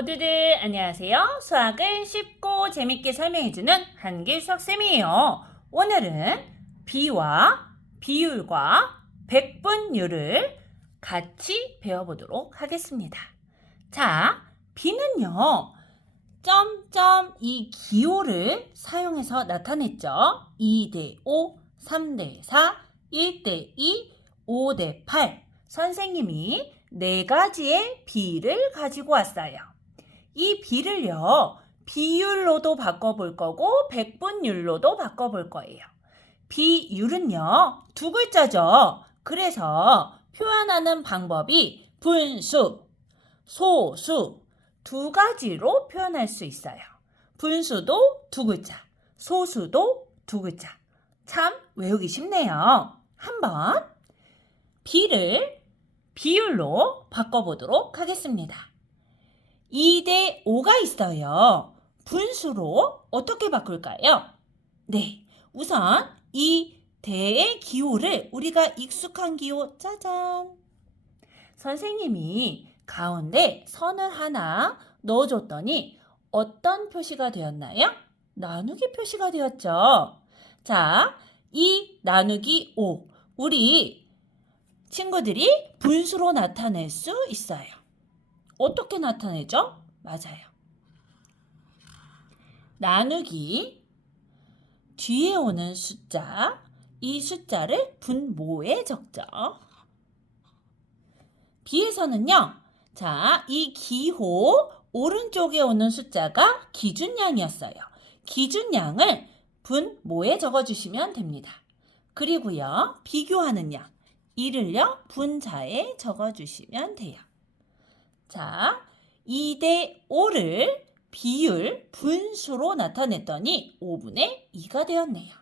모두들 안녕하세요. 수학을 쉽고 재밌게 설명해주는 한길 수학쌤이에요. 오늘은 비와 비율과 백분율을 같이 배워보도록 하겠습니다. 자, 비는요, 점점 이 기호를 사용해서 나타냈죠. 2대5, 3대4, 1대2, 5대8. 선생님이 4가지의 비를 가지고 왔어요. 이 비를요, 비율로도 바꿔볼 거고 백분율로도 바꿔볼 거예요. 비율은요, 2글자죠. 그래서 표현하는 방법이 분수, 소수 2가지로 표현할 수 있어요. 분수도 2글자, 소수도 2글자. 참 외우기 쉽네요. 한번 비를 비율로 바꿔보도록 하겠습니다. 2대5가 있어요. 분수로 어떻게 바꿀까요? 네, 우선 이 대의 기호를 우리가 익숙한 기호 짜잔. 선생님이 가운데 선을 하나 넣어줬더니 어떤 표시가 되었나요? 나누기 표시가 되었죠. 자, 이 나누기 5. 우리 친구들이 분수로 나타낼 수 있어요. 어떻게 나타내죠? 맞아요. 나누기 뒤에 오는 숫자, 이 숫자를 분모에 적죠. 비에서는요. 자, 이 기호 오른쪽에 오는 숫자가 기준량이었어요. 기준량을 분모에 적어주시면 됩니다. 그리고요. 비교하는 양, 이를요. 분자에 적어주시면 돼요. 자, 2대5를 비율 분수로 나타냈더니 5분의 2가 되었네요.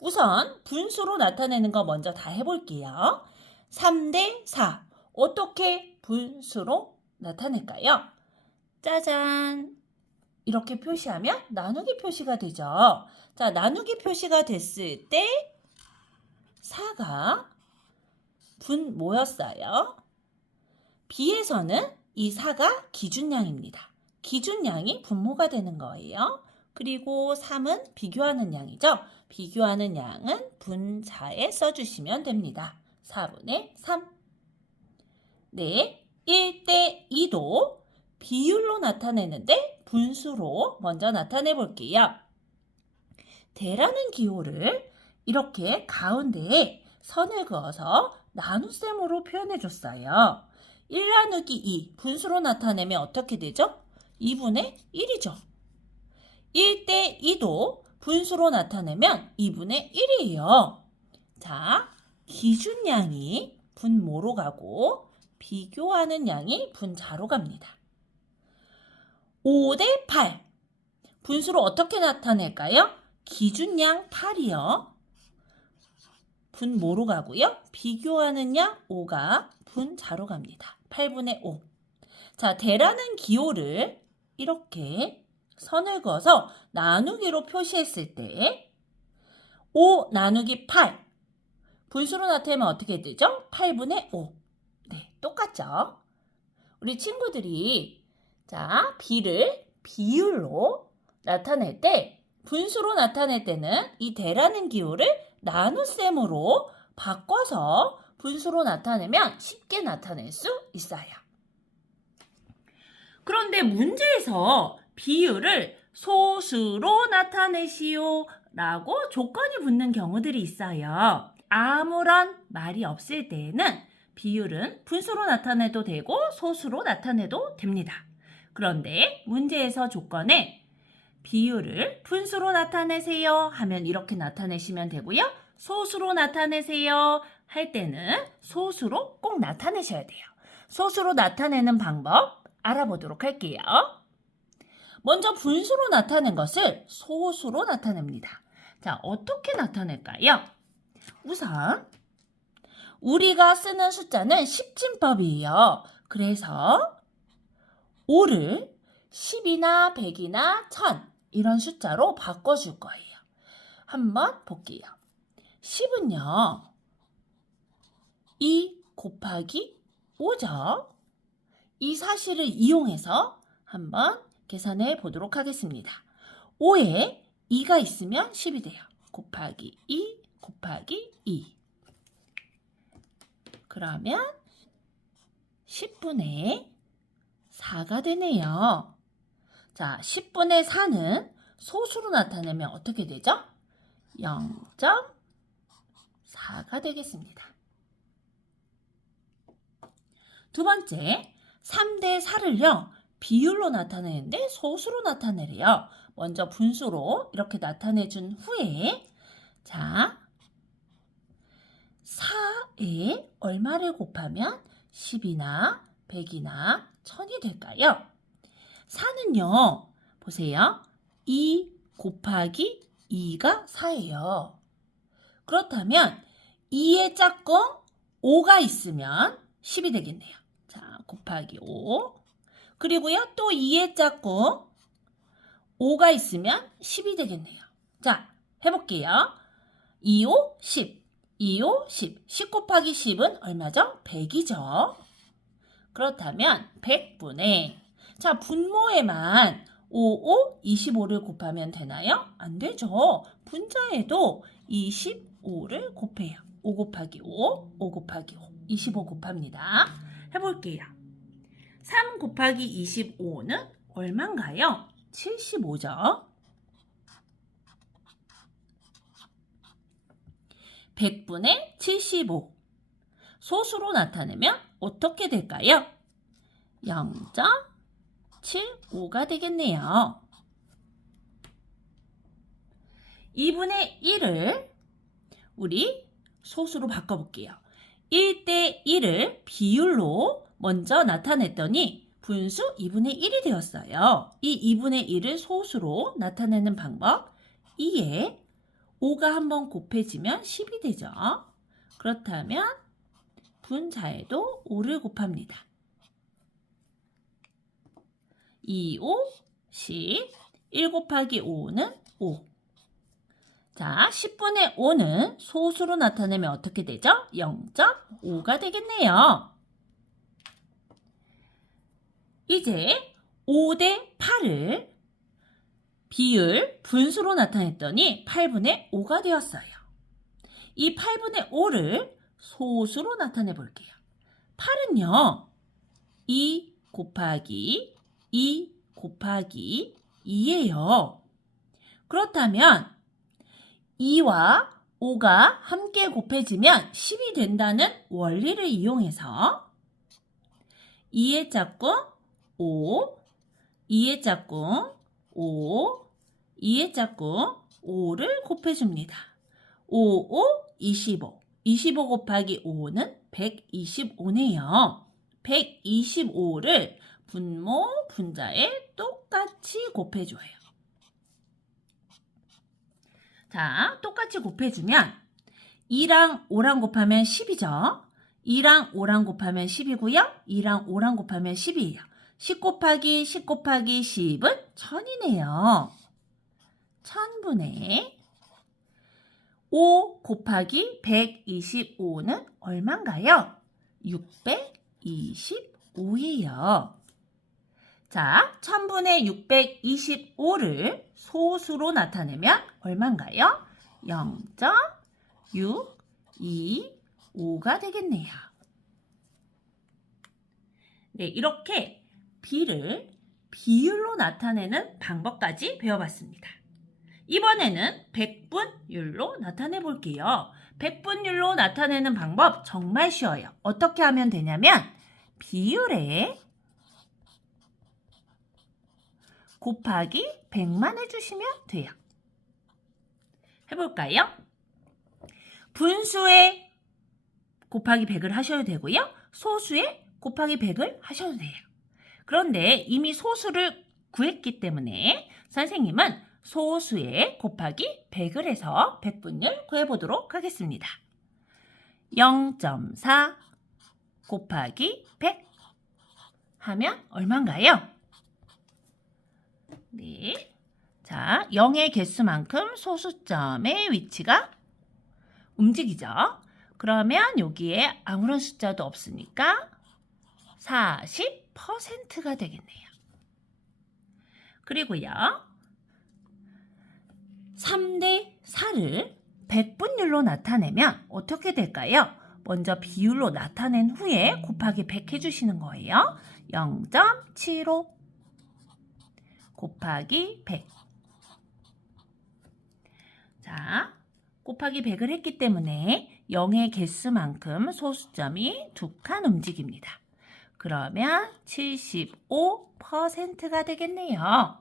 우선 분수로 나타내는 거 먼저 다 해볼게요. 3대4 어떻게 분수로 나타낼까요? 짜잔! 이렇게 표시하면 나누기 표시가 되죠. 자, 나누기 표시가 됐을 때 4가 분모였어요. 비에서는 이 4가 기준량입니다. 기준량이 분모가 되는 거예요. 그리고 3은 비교하는 양이죠. 비교하는 양은 분자에 써주시면 됩니다. 4분의 3. 네, 1대2도 비율로 나타내는데 분수로 먼저 나타내 볼게요. 대라는 기호를 이렇게 가운데에 선을 그어서 나눗셈으로 표현해 줬어요. 1 나누기 2 분수로 나타내면 어떻게 되죠? 2분의 1이죠. 1대2도 분수로 나타내면 2분의 1이에요. 자, 기준량이 분모로 가고 비교하는 양이 분자로 갑니다. 5대8 분수로 어떻게 나타낼까요? 기준량 8이요. 분모로 가고요. 비교하는 양 5가 분자로 갑니다. 8분의 5. 자, 대라는 기호를 이렇게 선을 그어서 나누기로 표시했을 때 5 나누기 8 분수로 나타내면 어떻게 되죠? 8분의 5. 네, 똑같죠? 우리 친구들이 자, 비를 비율로 나타낼 때 분수로 나타낼 때는 이 대라는 기호를 나눗셈으로 바꿔서 분수로 나타내면 쉽게 나타낼 수 있어요. 그런데 문제에서 비율을 소수로 나타내시오 라고 조건이 붙는 경우들이 있어요. 아무런 말이 없을 때에는 비율은 분수로 나타내도 되고 소수로 나타내도 됩니다. 그런데 문제에서 조건에 비율을 분수로 나타내세요 하면 이렇게 나타내시면 되고요. 소수로 나타내세요 할 때는 소수로 꼭 나타내셔야 돼요. 소수로 나타내는 방법 알아보도록 할게요. 먼저 분수로 나타낸 것을 소수로 나타냅니다. 자, 어떻게 나타낼까요? 우선 우리가 쓰는 숫자는 십진법이에요. 그래서 5를 10이나 100이나 1000 이런 숫자로 바꿔줄 거예요. 한번 볼게요. 10은요. 2 곱하기 5죠. 이 사실을 이용해서 한번 계산해 보도록 하겠습니다. 5에 2가 있으면 10이 돼요. 곱하기 2 곱하기 2. 그러면 10분의 4가 되네요. 자, 10분의 4는 소수로 나타내면 어떻게 되죠? 0.4가 되겠습니다. 두 번째, 3대 4를요. 비율로 나타내는데 소수로 나타내래요. 먼저 분수로 이렇게 나타내준 후에 자, 4에 얼마를 곱하면 10이나 100이나 1000이 될까요? 4는요. 보세요. 2 곱하기 2가 4예요. 그렇다면 2의 짝꿍 5가 있으면 10이 되겠네요. 자, 곱하기 5. 그리고요. 또 2의 짝꿍 5가 있으면 10이 되겠네요. 자, 해볼게요. 2, 5, 10. 2, 5, 10. 10 곱하기 10은 얼마죠? 100이죠. 그렇다면 100분의 자, 분모에만 5, 5, 25를 곱하면 되나요? 안 되죠. 분자에도 25를 곱해요. 5 곱하기 5, 5 곱하기 5, 25 곱합니다. 해볼게요. 3 곱하기 25는 얼마인가요? 75죠. 100분의 75. 소수로 나타내면 어떻게 될까요? 0.75가 되겠네요. 2분의 1을 우리 소수로 바꿔볼게요. 1대 1을 비율로 먼저 나타냈더니 분수 2분의 1이 되었어요. 이 2분의 1을 소수로 나타내는 방법 2에 5가 한번 곱해지면 10이 되죠. 그렇다면 분자에도 5를 곱합니다. 2, 5, 10. 1 곱하기 5는 5. 자, 10분의 5는 소수로 나타내면 어떻게 되죠? 0.5가 되겠네요. 이제 5대 8을 비율 분수로 나타냈더니 8분의 5가 되었어요. 이 8분의 5를 소수로 나타내 볼게요. 8은요. 2 곱하기 2 곱하기 2예요. 그렇다면 2와 5가 함께 곱해지면 10이 된다는 원리를 이용해서 2의 짝꿍 5, 2의 짝꿍 5, 2의 짝꿍 5를 곱해줍니다. 5, 5, 25. 25 곱하기 5는 125네요. 125를 분모, 분자에 똑같이 곱해줘요. 자, 똑같이 곱해주면 2랑 5랑 곱하면 10이죠. 2랑 5랑 곱하면 10이고요. 2랑 5랑 곱하면 10이에요. 10 곱하기 10 곱하기 10은 1000이네요. 1000분의 5 곱하기 125는 얼마인가요? 625예요. 자, 1000분의 625를 소수로 나타내면 얼마인가요? 0.625가 되겠네요. 네, 이렇게 b를 비율로 나타내는 방법까지 배워봤습니다. 이번에는 백분율로 나타내 볼게요. 백분율로 나타내는 방법 정말 쉬워요. 어떻게 하면 되냐면 비율에 곱하기 100만 해주시면 돼요. 해볼까요? 분수에 곱하기 100을 하셔도 되고요. 소수에 곱하기 100을 하셔도 돼요. 그런데 이미 소수를 구했기 때문에 선생님은 소수에 곱하기 100을 해서 백분율 구해보도록 하겠습니다. 0.4 곱하기 100 하면 얼마인가요? 네. 자, 0의 개수만큼 소수점의 위치가 움직이죠. 그러면 여기에 아무런 숫자도 없으니까 40 50%가 되겠네요. 그리고요. 3대 4를 백분율로 나타내면 어떻게 될까요? 먼저 비율로 나타낸 후에 곱하기 100 해주시는 거예요. 0.75 곱하기 100. 자, 곱하기 100을 했기 때문에 0의 개수만큼 소수점이 2칸 움직입니다. 그러면 75%가 되겠네요.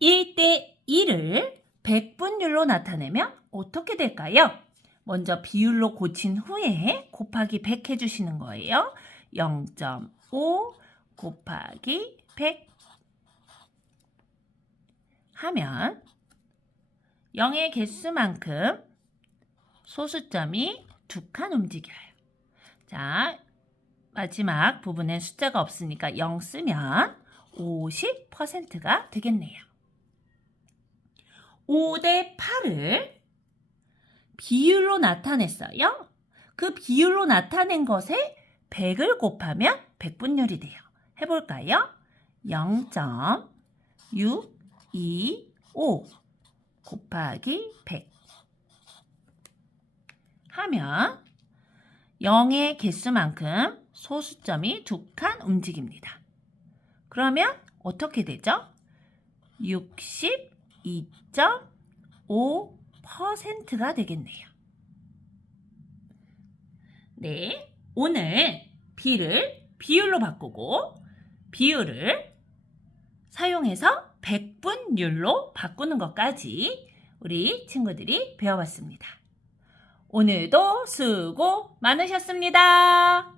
1대 1을 백분율로 나타내면 어떻게 될까요? 먼저 비율로 고친 후에 곱하기 100 해주시는 거예요. 0.5 곱하기 100 하면 0의 개수만큼 소수점이 2칸 움직여요. 자, 마지막 부분엔 숫자가 없으니까 0 쓰면 50%가 되겠네요. 5대 8을 비율로 나타냈어요. 그 비율로 나타낸 것에 100을 곱하면 백분율이 돼요. 해볼까요? 0.625 곱하기 100 하면 0의 개수만큼 소수점이 2칸 움직입니다. 그러면 어떻게 되죠? 62.5%가 되겠네요. 네, 오늘 비를 비율로 바꾸고 비율을 사용해서 백분율로 바꾸는 것까지 우리 친구들이 배워봤습니다. 오늘도 수고 많으셨습니다.